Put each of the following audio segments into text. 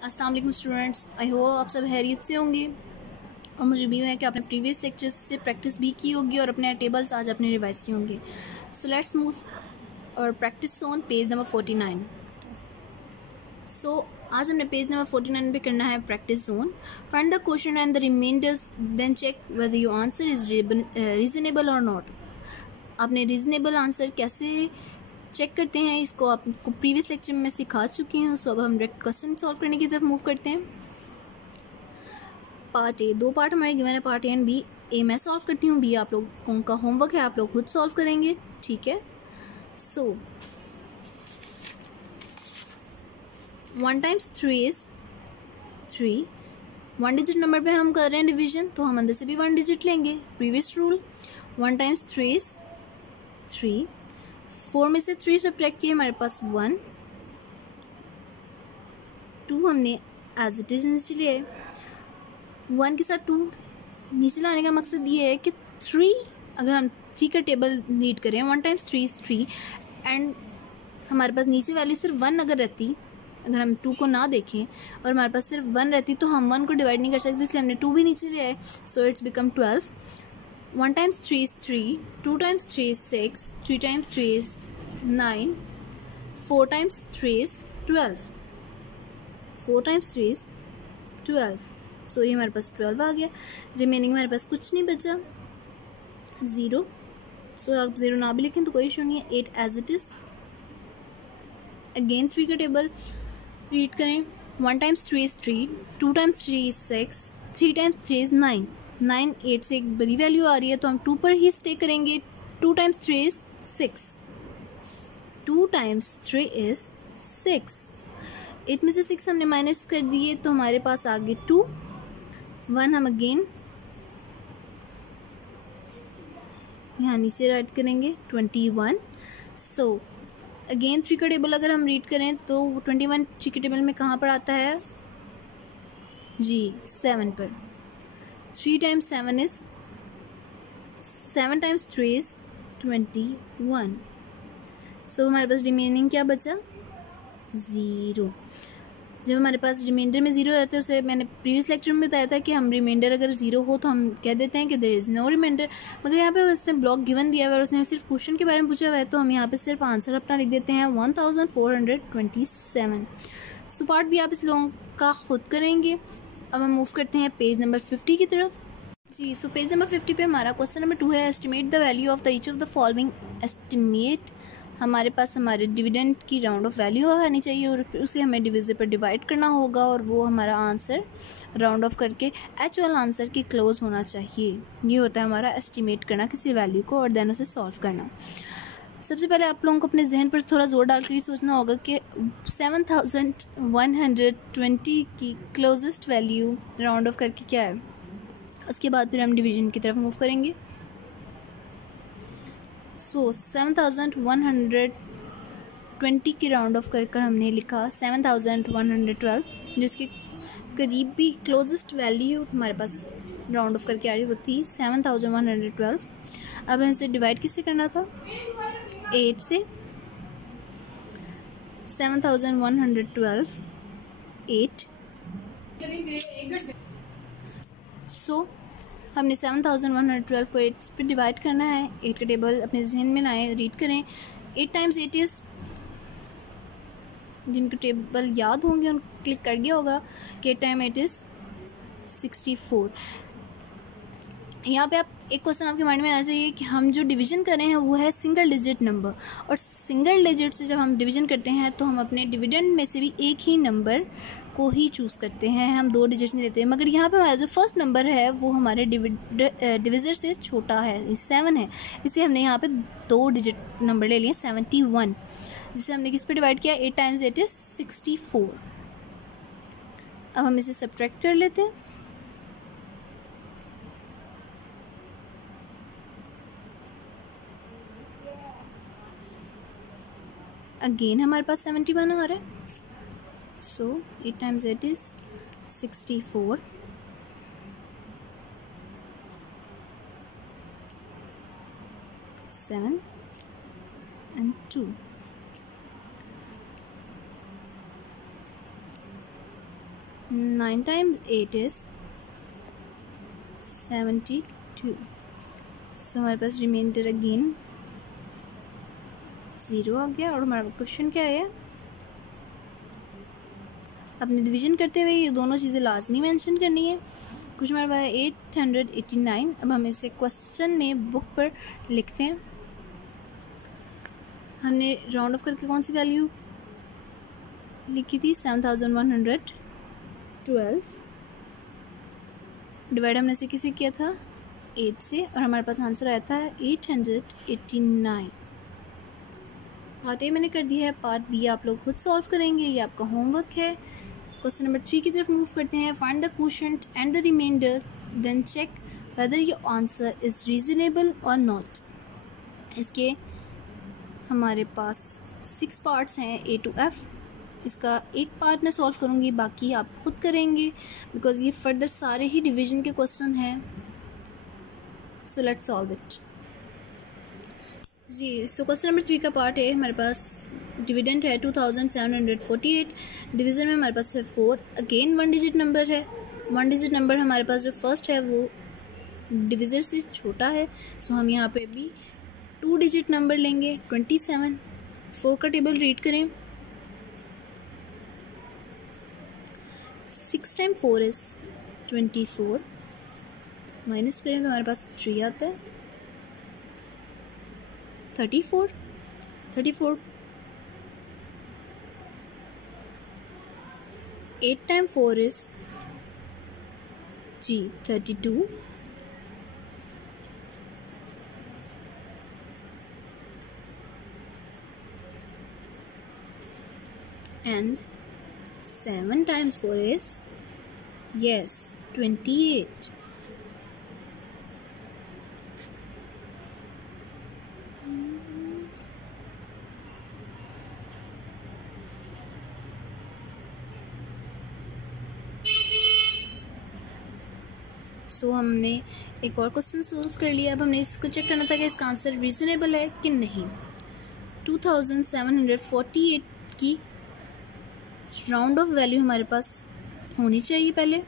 अस्सलाम वालेकुम students, I hope आप सब खैरियत से होंगे और मुझे उम्मीद है कि आपने प्रीवियस लेक्चर्स से प्रैक्टिस भी की होगी और अपने टेबल्स आज अपने रिवाइज किए होंगे। सो लेट्स मूव और practice on page number 49। So आज हमने पेज नंबर 49 पे करना है practice zone. Find the question and the remainders, then check whether your answer is reasonable और नॉट। आपने रीजनेबल आंसर कैसे चेक करते हैं इसको आपको प्रीवियस लेक्चर में मैं सिखा चुकी हूँ। सो अब हम डायरेक्ट क्वेश्चन सॉल्व करने की तरफ मूव करते हैं। पार्ट ए, दो पार्ट हमारे गिवन है, पार्ट ए एंड बी। ए मैं सॉल्व करती हूँ, बी आप लोगों का होमवर्क है, आप लोग खुद सॉल्व करेंगे, ठीक है। सो 1 times 3 is 3। 1 डिजिट नंबर पे हम कर रहे हैं डिवीजन, तो हम अंदर से भी 1 डिजिट लेंगे, प्रीवियस रूल। 1 times 3 is 3। 4 में से 3 सब्ट्रैक्ट किए, हमारे पास 1। 2 हमने एज इट इज नीचे लिए। 1 के साथ 2 नीचे लाने का मकसद ये है कि 3, अगर हम 3 का टेबल रीड करें, 1 times 3 is 3 एंड हमारे पास नीचे वैल्यू सिर्फ 1 अगर रहती, अगर हम 2 को ना देखें और हमारे पास सिर्फ 1 रहती, तो हम 1 को डिवाइड नहीं कर सकते, इसलिए हमने 2 भी नीचे ले आए। So it's become 12। 1 times 3 is 3, 2 times 3 is 6, 3 times 3 is 9, 4 times 3 is 12। 4 times 3 is 12। सो ये हमारे पास 12 आ गया। रिमेनिंग हमारे पास कुछ नहीं बचा, 0। सो आप 0 ना भी लिखें तो कोई इशू नहीं है, 8 एज इट इज़। अगेन 3 का टेबल रीड करें। 1 times 3 is 3, 2 times 3 is 6, 3 times 3 is 9। 9 8 से एक बड़ी वैल्यू आ रही है, तो हम 2 पर ही स्टे करेंगे। 2 times 3 is 6, 2 times 3 is 6। 8 में से 6 हमने माइनस कर दिए, तो हमारे पास आ गए 2। 1 हम अगेन यहाँ नीचे राइट करेंगे, 21। सो अगेन 3 का टेबल अगर हम रीड करें तो 21 3 के टेबल में कहाँ पर आता है जी, 7 पर। 3 times 7 is 7 times 3 is 21। सो हमारे पास रिमेनिंग क्या बचा, 0। जब हमारे पास रिमाइंडर में 0 रहता है, उसे मैंने प्रीवियस लेक्चर में बताया था कि हम रिमाइंडर अगर 0 हो तो हम कह देते हैं कि देयर इज़ नो रिमाइंडर। मगर यहाँ पे उसने ब्लॉक गिवन दिया हुआ है और उसने सिर्फ क्वेश्चन के बारे में पूछा हुआ है, तो हम यहाँ पे सिर्फ आंसर अपना लिख देते हैं 1427। सो पार्ट भी आप इस लोगों का खुद करेंगे। अब हम मूव करते हैं पेज नंबर 50 की तरफ जी। सो पेज नंबर 50 पे हमारा क्वेश्चन नंबर 2 है, estimate the value of the each of the following. Estimate हमारे पास हमारे डिविडेंड की राउंड ऑफ वैल्यू आनी चाहिए और फिर उसे हमें डिविजन पर डिवाइड करना होगा और वो हमारा आंसर राउंड ऑफ करके एक्चुअल आंसर की क्लोज होना चाहिए। ये होता है हमारा एस्टिमेट करना किसी वैल्यू को और देन उसे सॉल्व करना। सबसे पहले आप लोगों को अपने जहन पर थोड़ा जोर डालकर ये सोचना होगा कि 7120 की क्लोजेस्ट वैल्यू राउंड ऑफ करके क्या है। उसके बाद फिर हम डिवीजन की तरफ मूव करेंगे। सो 7120 की राउंड ऑफ कर हमने लिखा 7112, जिसके करीब भी क्लोजेस्ट वैल्यू हमारे पास राउंड ऑफ करके आ रही होती 7112। अब इसे डिवाइड किससे करना था, 8 से। 7112 8। सो हमने 7112 को 8 पे डिवाइड करना है। 8 का टेबल अपने जहन में लाएं, रीड करें। 8 times 8 is, जिनको टेबल याद होंगे उन क्लिक कर गया होगा कि 8 times 8 is 64। यहाँ पे आप एक क्वेश्चन आपके माइंड में आ जाइए कि हम जो डिवीजन कर रहे हैं वो है सिंगल डिजिट नंबर, और सिंगल डिजिट से जब हम डिवीजन करते हैं तो हम अपने डिविडेंड में से भी एक ही नंबर को ही चूज़ करते हैं, हम 2 डिजिट्स नहीं लेते हैं। मगर यहाँ पे हमारा जो फर्स्ट नंबर है वो हमारे डिविज़र से छोटा है, 7 है, इसलिए हमने यहाँ पे 2 डिजिट नंबर ले लिए, 71, जिसे हमने किस पे डिवाइड किया, 8 times 8 is 64। अब हम इसे सब्ट्रैक्ट कर लेते हैं। अगेन हमारे पास 71 आ रहा है। सो 8 times 8 is 64। 7 and 2। 9 times 8 is 72. सो हमारे पास रिमाइंडर अगेन 0 आ गया। और हमारा क्वेश्चन क्या है, अपने डिवीजन करते हुए ये दोनों चीज़ें लाजमी मेंशन करनी है। कुछ हमारे पास 889। अब हम इसे क्वेश्चन में बुक पर लिखते हैं। हमने राउंड ऑफ करके कौन सी वैल्यू लिखी थी, 7112। डिवाइड हमने इसे किसे किया था, 8 से, और हमारे पास आंसर आया था 889। पार्ट ए मैंने कर दिया है, पार्ट बी आप लोग खुद सॉल्व करेंगे, ये आपका होमवर्क है। क्वेश्चन नंबर 3 की तरफ मूव करते हैं। Find the quotient and the remainder, then check whether your answer is reasonable और नॉट। इसके हमारे पास 6 पार्ट्स हैं A to F। इसका एक पार्ट मैं सॉल्व करूँगी, बाकी आप खुद करेंगे बिकॉज ये फर्दर सारे ही डिवीजन के क्वेश्चन हैं। सो लेट्स सॉल्व इट जी। सो क्वेश्चन नंबर 3 का पार्ट है, हमारे पास डिविडेंड है 2748, डिवीज़न में हमारे पास है 4। अगेन 1 डिजिट नंबर है। 1 डिजिट नंबर हमारे पास जो फर्स्ट है वो डिविज़र से छोटा है, सो हम यहाँ पे भी 2 डिजिट नंबर लेंगे 27। 4 का टेबल रीड करें। 6 टाइम 4 इज़ 24, माइनस करें तो हमारे पास 3 आता है। 34 8 time 4 is 32। And 7 times 4 is, yes, 28. सो हमने एक और क्वेश्चन सॉल्व कर लिया। अब हमने इसको चेक करना था कि इसका आंसर रीजनेबल है कि नहीं। 2748 की राउंड ऑफ वैल्यू हमारे पास होनी चाहिए, पहले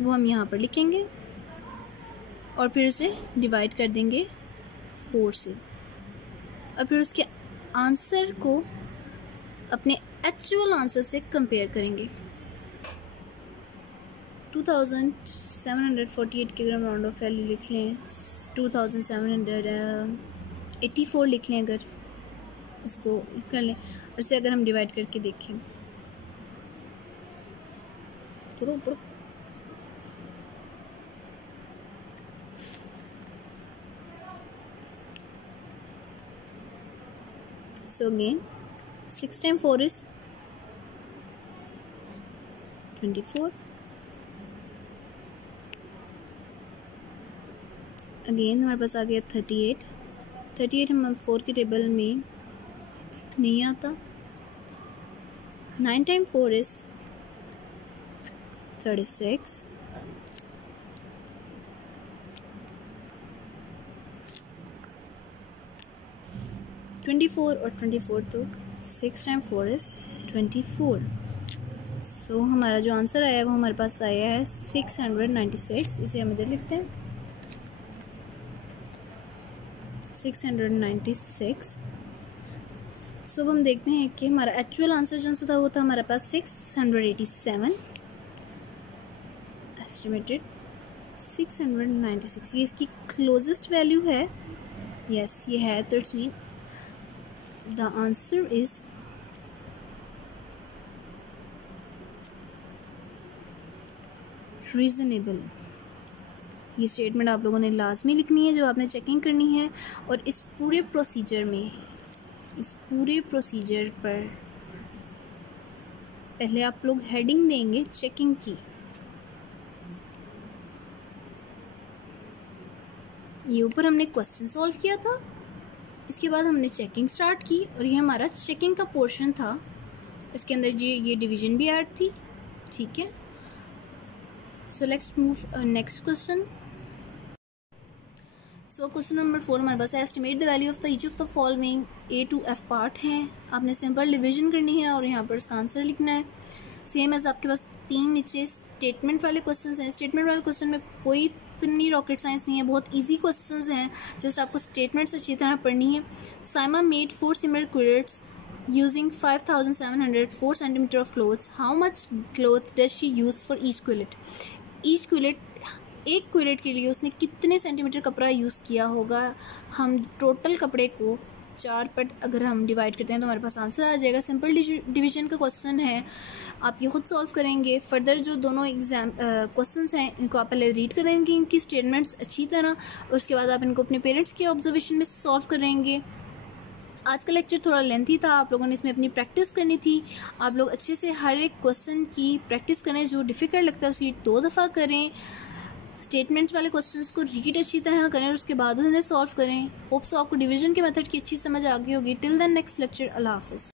वो हम यहाँ पर लिखेंगे और फिर उसे डिवाइड कर देंगे 4 से, और फिर उसके आंसर को अपने एक्चुअल आंसर से कंपेयर करेंगे। 2748 की अगर हम राउंड ऑफ वैल्यू लिख लें, 2784 लिख लें, अगर इसको कर लें, और इसे अगर हम डिवाइड करके देखें, so again 6 times 4 is 24। Again हमारे पास आ गया 38 हम 4 के टेबल में नहीं आता। 9 टाइम 4 इज़ 36। और 24 तो 6 टाइम 4 इज़ 24। सो हमारा जो आंसर आया है वो हमारे पास आया है 696। इसे हम इधर लिखते हैं 696। सो अब हम देखते हैं कि हमारा एक्चुअल आंसर जो सा था वो था हमारे पास 687। एस्टिमेटेड 696, ये इसकी क्लोजेस्ट वैल्यू है। यस, ये है, तो it's mean the answer is reasonable. ये स्टेटमेंट आप लोगों ने लाजमी लिखनी है जब आपने चेकिंग करनी है। और इस पूरे प्रोसीजर में, इस पूरे प्रोसीजर पर पहले आप लोग हेडिंग देंगे चेकिंग की। ये ऊपर हमने क्वेश्चन सॉल्व किया था, इसके बाद हमने चेकिंग स्टार्ट की, और ये हमारा चेकिंग का पोर्शन था। इसके अंदर ये डिवीजन भी ऐड थी, ठीक है। So let's move next question. So question number 4 हमारे पास estimate the value of the each of the following A to F part हैं। आपने सिंपल डिवीजन करनी है और यहाँ पर इसका आंसर लिखना है। सेम एज आपके पास 3 नीचे स्टेटमेंट वाले क्वेश्चंस हैं। स्टेटमेंट वाले क्वेश्चन में कोई इतनी रॉकेट साइंस नहीं है, बहुत इजी क्वेश्चंस हैं, जस्ट आपको स्टेटमेंट्स अच्छी तरह पढ़नी है। Saima made 4 similar quilts using 5704 centimetre of cloths. How much cloth does she use for each quilt? Each quilt, एक क्विलेट के लिए उसने कितने सेंटीमीटर कपड़ा यूज़ किया होगा? हम टोटल कपड़े को 4 पर अगर हम डिवाइड करते हैं तो हमारे पास आंसर आ जाएगा। सिंपल डिवीजन का क्वेश्चन है, आप ये खुद सॉल्व करेंगे। फर्दर जो दोनों क्वेश्चंस हैं इनको आप पहले रीड करेंगे, इनकी स्टेटमेंट्स अच्छी तरह, और उसके बाद आप इनको अपने पेरेंट्स के ऑब्जर्वेशन में सॉल्व करेंगे। आज का लेक्चर थोड़ा लेंथी था, आप लोगों ने इसमें अपनी प्रैक्टिस करनी थी। आप लोग अच्छे से हर एक क्वेश्चन की प्रैक्टिस करें, जो डिफ़िकल्ट लगता है उसकी 2 दफ़ा करें। स्टेटमेंट्स वाले क्वेश्चंस को रीड अच्छी तरह करें और उसके बाद उन्हें सॉल्व करें। होप सो आपको डिवीजन के मेथड की अच्छी समझ आ गई होगी। टिल देन नेक्स्ट लेक्चर, अल्लाह हाफ़िज़।